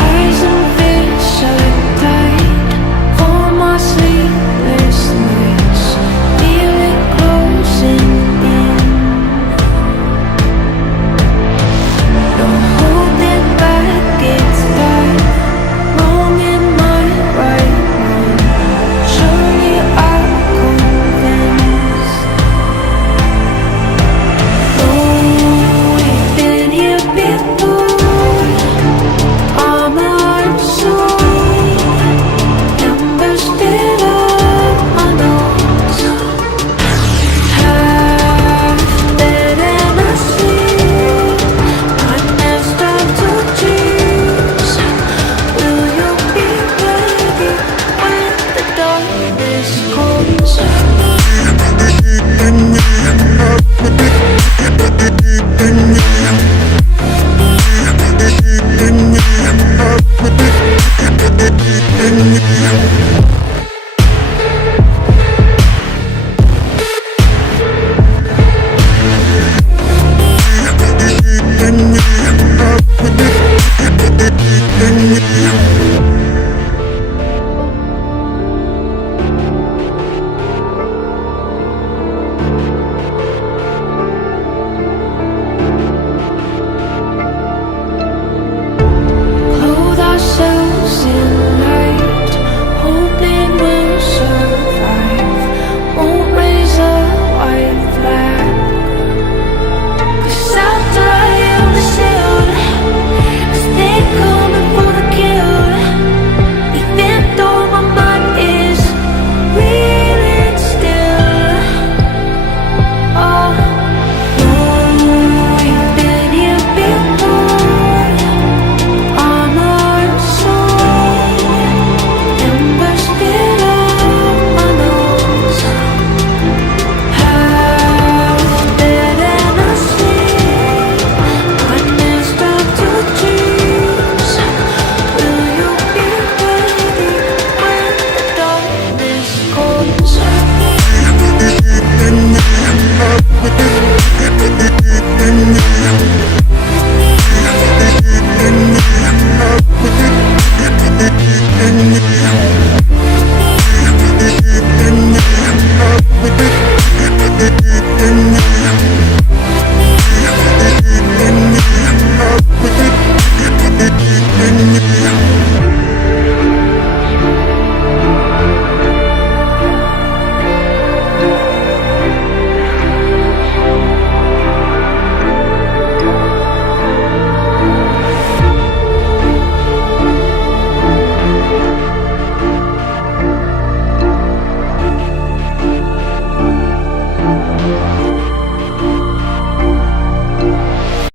Eyes and fish are tight for my sleepless nights. Feel it closing in. Don't hold it back, it's time. Wrong in my right mind. Surely I'm convinced. Oh, we've been here before. Armor and sword, numbers fill up my notes. Half dead and asleep, nightmares start to chase. Will you be ready when the darkness comes? And